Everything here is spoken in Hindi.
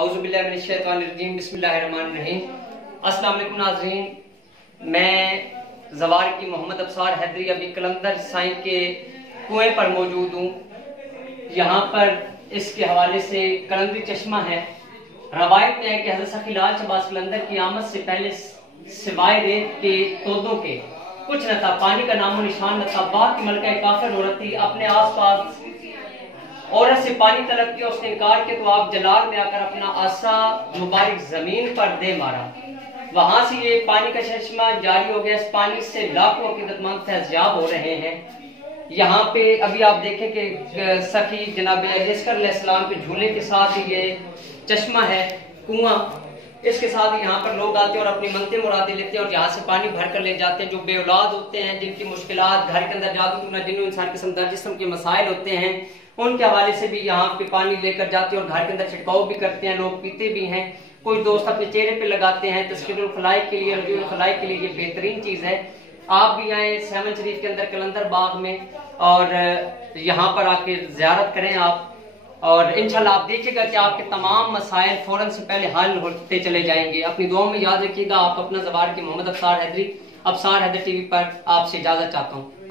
औज़ुबिल्लाहिमिनश्शैतानिर्रजीम बिस्मिल्लाहिर्रहमानिर्रहीम। अस्सलाम वालेकुम नाज़रीन, मैं ज़वार की मोहम्मद अब्सार हैदरी अभी कलंदर साईं के कुएं पर मौजूद हूँ। यहाँ पर इसके हवाले से कलंदरी चश्मा है। रवायत में है कि हज़रत सखी लाल शहबाज कलंदर की आमद से पहले सिवाय रेत के तोदों के कुछ न था, पानी का नामो निशान न था। बात की मलका एक काफिर औरत थी, अपने आस पास औरत से पानी तलब किया, उसने इनकार किया तो आप जलाल में आकर अपना आसा मुबारक जमीन पर दे मारा। वहां से ये पानी का चश्मा जारी हो गया। इस पानी से लाखों अकीदतमंद फैज़याब हो रहे हैं। यहाँ पे अभी आप देखें कि सखी जनाब अलैहिस्सलाम के झूले के साथ ये चश्मा है, कुआं, इसके साथ यहाँ पर लोग आते हैं और अपनी मनते मुरादे लेते हैं और यहाँ से पानी भर कर ले जाते हैं। जो बे औलाद होते हैं, जिनकी मुश्किलात, घर के अंदर जादू टूना जिन्हों इंसान जिस्म के मसाइल होते हैं, उनके हवाले से भी यहाँ पे पानी लेकर जाते हैं और घर के अंदर छिड़काव भी करते हैं, लोग पीते भी हैं। कुछ दोस्त अपने चेहरे पे लगाते हैं तस्कीरुल खलाई के लिए, रजूल खलाई के लिए। ये बेहतरीन चीज है। आप भी आए सेवन शरीफ के अंदर कलंदर बाग में और यहाँ पर आके ज़ियारत करें आप, और इंशाल्लाह आप देखिएगा कि आपके तमाम मसाइल फौरन से पहले हल होते चले जाएंगे। अपनी दुआओं में याद रखिएगा। आप अपना ज़वार की मोहम्मद अब्सार हैदरी टीवी पर आपसे इजाजत चाहता हूँ।